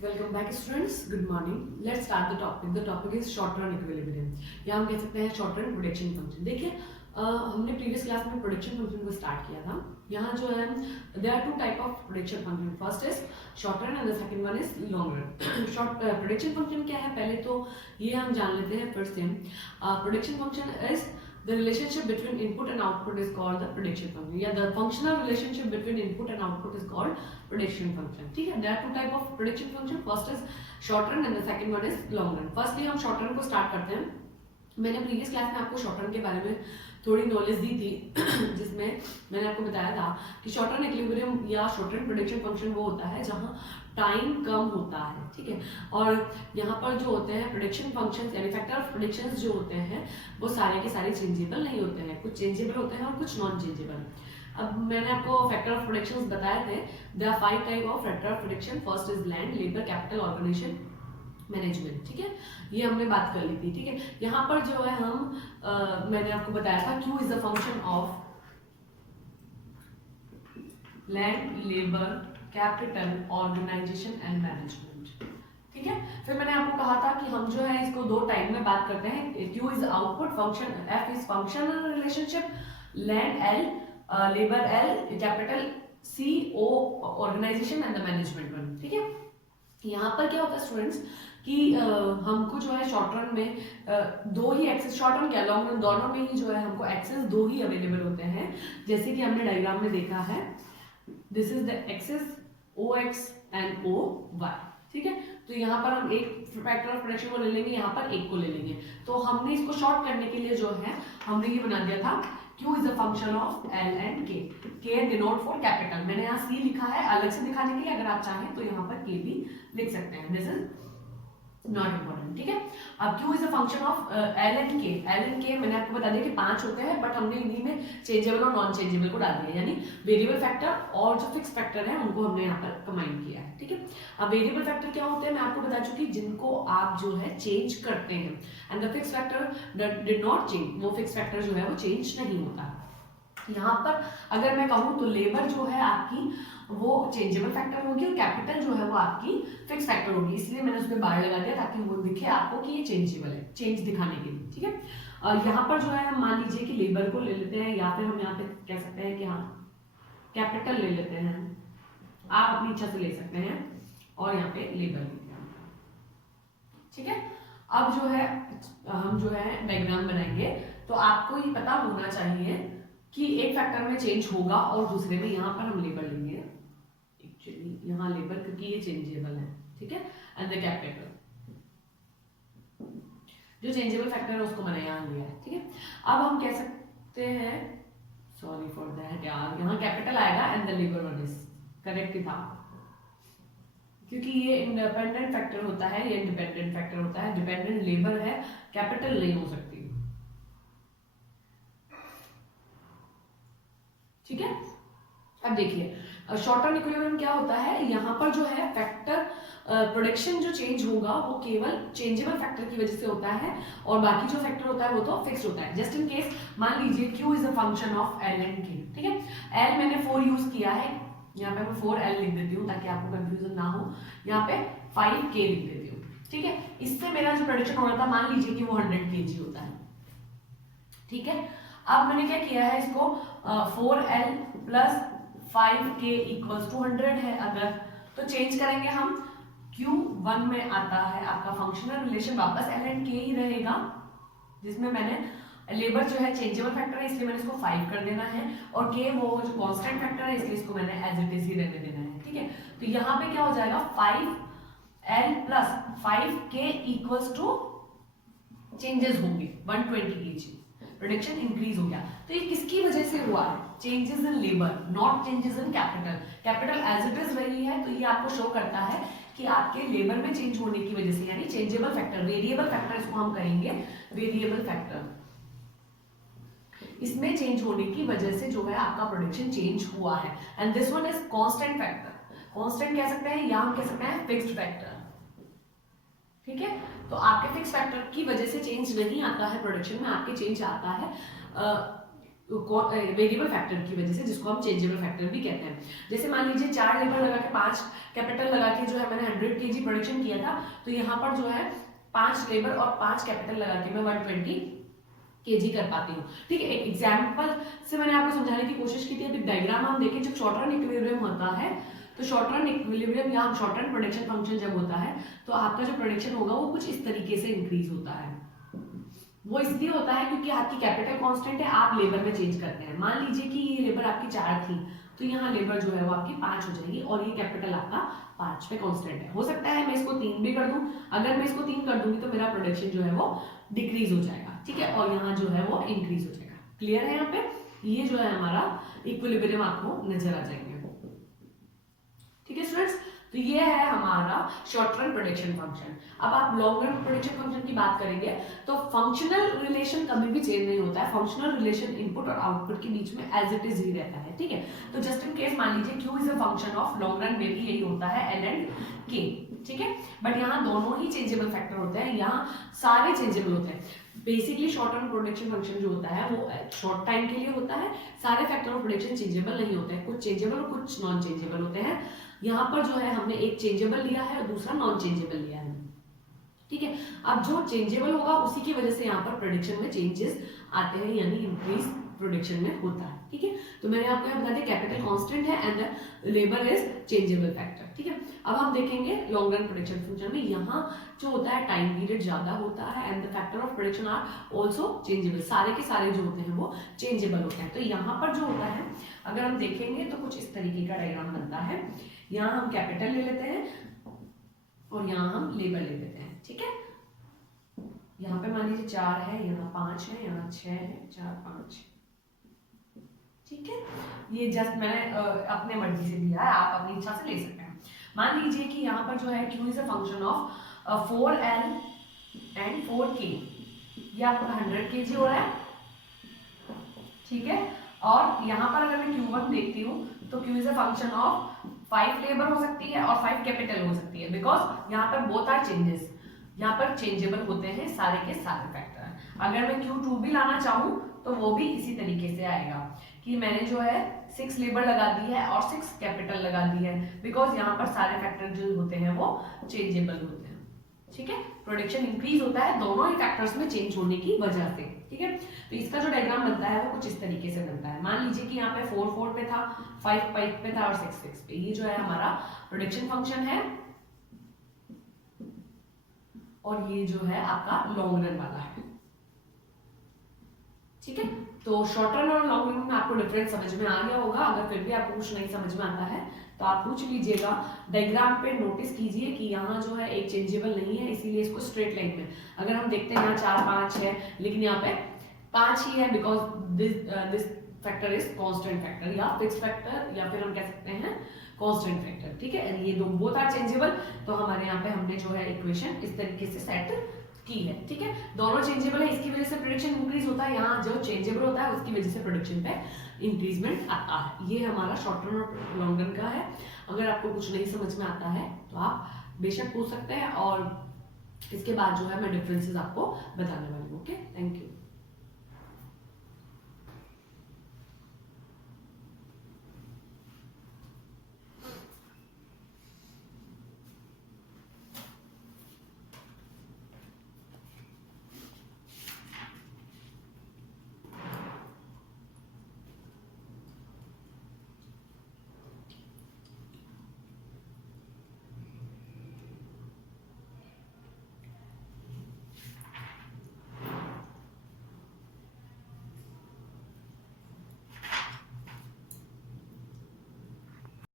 Welcome back students, good morning. Let's start the topic. The topic is short run equilibrium, या हम कह सकते हैं शॉर्ट रन प्रोडक्शन फंक्शन। देखिए, हमने प्रीवियस क्लास में प्रोडक्शन फंक्शन को स्टार्ट किया था। यहाँ जो है there are two type of production function. First is short run and the second one is long run. Short production function क्या है, पहले तो ये हम जान लेते हैं। फिर से production function is the relationship between input and output is called the prediction function, या the functional relationship between input and output is called prediction function. ठीक है, there are two type of prediction function. First is short run and the second one is long run. Firstly हम short run को start करते हैं। मैंने previous class में आपको short run के बारे में थोड़ी नॉलेज दी थी जिसमें मैंने आपको बताया था कि शॉर्ट रन इक्विलिब्रियम या शॉर्ट रन प्रेडिक्शन फंक्शन वो होता है जहां टाइम कम होता है। ठीक है, और यहाँ पर जो होते हैं प्रेडिक्शन फंक्शंस यानी फैक्टर ऑफ प्रेडिक्शंस जो होते हैं वो सारे के सारे चेंजेबल नहीं होते हैं, कुछ चेंजेबल होते हैं और कुछ नॉन चेंजेबल। अब मैंने आपको फैक्टर ऑफ प्रेडिक्शंस बताए थे। There are 5 type of factor of prediction. First is land, labour, capital, organisation, management. ठीक है, ये हमने बात कर ली थी। ठीक है, यहाँ पर जो है हम मैंने आपको बताया था Q is the function of land, labour, capital, organisation and management. ठीक है, फिर मैंने आपको कहा था कि हम जो है इसको दो टाइप में बात करते हैं। Q is output function, F is functional relationship, land L, labour L, capital C, O organisation and the management one. ठीक है, यहाँ पर क्या होता है स्टूडेंट्स कि हमको जो है शॉर्ट रन में दो ही एक्सेस, शॉर्ट रन क्या लॉन्ग रन, दोनों में ही जो है हमको एक्सेस दो ही अवेलेबल होते हैं। जैसे कि हमने डायग्राम में देखा है, this is the axes OX and OY। ठीक है, तो यहाँ पर हम एक फैक्टर ऑफ प्रेडिक्शन को ले लेंगे, यहाँ पर एक को ले लेंगे। तो हमने इसको शॉर्ट करने के लिए जो है हमने ये बना दिया था Q is a function of L and K. K denote for capital. मैंने यहाँ C लिखा है अलग से दिखाने के लिए, अगर आप चाहें तो यहाँ पर K भी लिख सकते हैं। This is not important. ठीक है, अब Q is a function of L and K. L and K मैंने आपको बता दिया कि 5 होते हैं, बट हमने इन्हीं में चेंजेबल और नॉन चेंजेबल को डाल दिया, यानी वेरिएबल फैक्टर और जो फिक्स फैक्टर है उनको हमने यहाँ पर कंबाइन किया है। ठीक है, अब वेरिएबल फैक्टर क्या होते हैं मैं आपको बता चुकी, जिनको आप जो है चेंज करते हैं। And the fix factor did not change, वो फिक्स फैक्टर जो है वो चेंज नहीं होता। यहाँ पर अगर मैं कहूँ तो लेबर जो है आपकी वो चेंजेबल फैक्टर होगी और कैपिटल जो है वो आपकी फिक्स फैक्टर होगी, इसलिए मैंने उसमें बार लगा दिया ताकि वो दिखे आपको कि ये चेंजेबल है, चेंज दिखाने के लिए। ठीक है, यहाँ पर जो है हम मान लीजिए कि लेबर को ले लेते हैं, या फिर हम यहाँ पे कह सकते हैं कि हाँ कैपिटल ले लेते हैं, आप अपनी इच्छा से ले सकते हैं, और यहाँ पे लेबर लेते हैं। ठीक है, अब जो है हम जो है डायग्राम बनाएंगे, तो आपको ये पता होना चाहिए कि एक फैक्टर में चेंज होगा और दूसरे में। यहाँ पर हम लेबर लेंगे, एक्चुअली यहाँ लेबर क्योंकि ये चेंजेबल है। ठीक है, एंड द कैपिटल, जो चेंजेबल फैक्टर है उसको मैंने यहाँ लिया है। ठीक है, अब हम कह सकते हैं, सॉरी फॉर दैट यार, यहाँ कैपिटल आएगा and the labour one is correct ही था, क्योंकि ये इंडिपेंडेंट फैक्टर होता है, ये इंडिपेंडेंट फैक्टर होता है। डिपेंडेंट लेबर है, कैपिटल नहीं हो सकती। ठीक है, अब देखिए शॉर्ट रन इक्विलिब्रियम क्या होता है, यहाँ पर जो है फैक्टर प्रोडक्शन जो चेंज होगा वो केवल चेंजेबल फैक्टर की वजह से होता है, और बाकी जो फैक्टर होता है वो तो फिक्स होता है। जस्ट इन केस मान लीजिए Q is a function of L and K। ठीक है, L मैंने 4 यूज किया है, यहाँ पे मैं 4L लिख देती हूँ ताकि आपको कंफ्यूजन ना हो, यहाँ पे 5K लिख देती हूँ। ठीक है, इससे मेरा जो प्रोडक्शन हो रहा था मान लीजिए कि वो 100 kg होता है। ठीक है, अब मैंने क्या किया है, इसको 4L plus 5K equals to 100 है अगर, तो चेंज करेंगे हम, Q1 में आता है आपका फंक्शनल रिलेशन, वापस L एंड K ही रहेगा, जिसमें मैंने लेबर जो है चेंजेबल फैक्टर है इसलिए मैंने इसको 5 कर देना है, और K वो जो कांस्टेंट फैक्टर है इसलिए इसको मैंने एज इट इज ही रहने देना है। ठीक है, तो यहाँ पे क्या हो जाएगा, 5L plus 5K equals to changes होंगे 120 kg, प्रोडक्शन इंक्रीज हो गया। तो ये किसकी वजह से हुआ है, changes in labour, not changes in capital. Capital as it is रही है, तो ये आपको शो करता है कि आपके लेबर में चेंज होने की वजह से, यानी चेंजेबल फैक्टर, वेरिएबल फैक्टर इसको हम कहेंगे, वेरिएबल फैक्टर, इसमें चेंज होने की वजह से जो है आपका प्रोडक्शन चेंज हुआ है। And this one is constant factor, constant कह सकते हैं या हम कह सकते हैं फिक्स्ड फैक्टर। ठीक है, तो आपके फिक्स फैक्टर की वजह से चेंज नहीं आता है प्रोडक्शन में, आपके चेंज आता है वेरिएबल फैक्टर की वजह से, जिसको हम चेंजेबल फैक्टर भी कहते हैं। जैसे मान लीजिए 4 लेबर लगा के 5 कैपिटल लगा के जो है मैंने 100 kg प्रोडक्शन किया था, तो यहाँ पर जो है 5 लेबर और 5 कैपिटल लगा के मैं 120 kg कर पाती हूँ। ठीक है, एक एग्जाम्पल से मैंने आपको समझाने की कोशिश की थी। अभी डायग्राम हम देखें, जब शॉर्ट रन इक्विलिब्रियम होता है तो शॉर्ट रन इक्विलिब्रियम या शॉर्ट रन प्रोडक्शन फंक्शन जब होता है तो आपका जो प्रोडक्शन होगा वो कुछ इस तरीके से इंक्रीज होता है। वो इसलिए होता है क्योंकि आपकी कैपिटल कांस्टेंट है, आप लेबर में चेंज करते हैं। मान लीजिए कि ये लेबर आपकी 4 थी तो यहाँ लेबर जो है वो आपकी 5 हो जाएगी और ये कैपिटल आपका 5 पे कांस्टेंट है। हो सकता है मैं इसको 3 भी कर दूं, अगर मैं इसको 3 कर दूंगी तो मेरा प्रोडक्शन जो है वो डिक्रीज हो जाएगा। ठीक है, और यहाँ जो है वो इंक्रीज हो जाएगा। क्लियर है? यहाँ पे ये जो है हमारा इक्विलिब्रियम आपको नजर आ जाएंगे। ठीक है स्टूडेंट्स, तो ये है हमारा शॉर्ट रन प्रोडक्शन फंक्शन। अब आप लॉन्ग रन प्रोडक्शन फंक्शन की बात करेंगे तो फंक्शनल रिलेशन कभी भी चेंज नहीं होता है। फंक्शनल रिलेशन इनपुट और आउटपुट के बीच में एज इट इज ही रहता है। ठीक है, तो जस्ट इन केस मान लीजिए Q is a function of long run में भी यही होता है L एंड K। ठीक है, बट यहाँ दोनों ही चेंजेबल फैक्टर होते हैं, यहाँ सारे चेंजेबल होते हैं। Basically short run production function जो होता है वो शॉर्ट टाइम के लिए होता है। सारे फैक्टर ऑफ प्रोडक्शन चेंजेबल नहीं होते हैं, कुछ चेंजेबल और कुछ नॉन चेंजेबल होते हैं। यहाँ पर जो है हमने एक चेंजेबल लिया है और दूसरा नॉन चेंजेबल लिया है। ठीक है, अब जो चेंजेबल होगा उसी की वजह से यहाँ पर प्रोडक्शन में चेंजेस आते हैं, यानी इंक्रीज प्रोडक्शन में होता है। ठीक है, तो मैंने आपको यहाँ बता दिया कैपिटल कांस्टेंट है and labour is changeable factor. ठीक है, अब हम देखेंगे लॉन्ग रन प्रोडक्शन फंक्शन में यहाँ जो होता है टाइम पीरियड ज्यादा होता है and the factor of production are also changeable. सारे के सारे जो होते हैं वो चेंजेबल होते हैं। तो यहाँ पर जो होता है अगर हम देखेंगे तो कुछ इस तरीके का डायग्राम बनता है। यहाँ हम कैपिटल ले लेते हैं और यहाँ हम लेबर ले लेते हैं। ठीक है, यहाँ पे मान लीजिए 4 है, यहाँ 5 है, यहाँ 6 है, 4 5। ठीक है, ये जस्ट मैंने अपने मर्जी से दिया है, आप अपनी इच्छा से ले सकते हैं। मान लीजिए कि यहाँ पर जो है Q is a function of 4L and 4K। ये आपका 100 kg हो रहा है। ठीक है, और यहाँ पर अगर मैं Q1 देखती हूँ तो Q is a function of 5 labour हो सकती है और 5 कैपिटल हो सकती है, बिकॉज यहाँ पर बोथ आर चेंजेस, यहाँ पर चेंजेबल होते हैं सारे के सारे फैक्टर। अगर मैं Q2 भी लाना चाहूँ तो वो भी इसी तरीके से आएगा कि मैंने जो है 6 लेबर लगा दी है और 6 कैपिटल लगा दी है, बिकॉज यहाँ पर सारे फैक्टर जो होते हैं वो चेंजेबल होते हैं। ठीक है, प्रोडक्शन इंक्रीज होता है दोनों ही फैक्टर्स में चेंज होने की वजह से। ठीक है, तो इसका जो डायग्राम बनता है वो कुछ इस तरीके से बनता है। मान लीजिए कि यहाँ पे 4 4 पे था, 5 5 पे था और 6 6 पे। ये जो है हमारा प्रोडक्शन फंक्शन है और ये जो है आपका लॉन्ग रन वाला है। ठीक है, तो शॉर्ट रन और लॉन्ग रन में आपको डिफरेंस समझ में आ गया होगा। अगर फिर भी आपको कुछ नहीं समझ में आता है तो आप पूछ लीजिएगा। डायग्राम पे नोटिस कीजिए कि यहाँ जो है एक चेंजेबल नहीं है, इसीलिए इसको स्ट्रेट लाइन में अगर हम देखते हैं यहाँ 4 5 है लेकिन यहाँ पे 5 ही है, because this factor is constant factor या फिक्स्ड फैक्टर, या फिर हम कह सकते हैं कांस्टेंट फैक्टर। ठीक है, ये दो बोथ आर चेंजेबल, तो हमारे यहाँ पे हमने जो है इक्वेशन इस तरीके से सेट की है। ठीक है, दोनों चेंजेबल है, इसकी वजह से प्रोडक्शन इंक्रीज होता है, यहाँ जो चेंजेबल होता है उसकी वजह से प्रोडक्शन पे इंक्रीजमेंट आता है। ये हमारा शॉर्ट रन और लॉन्ग रन का है। अगर आपको कुछ नहीं समझ में आता है तो आप बेशक पूछ सकते हैं और इसके बाद जो है मैं डिफरेंसेस आपको बताने वाली हूँ। Okay, thank you.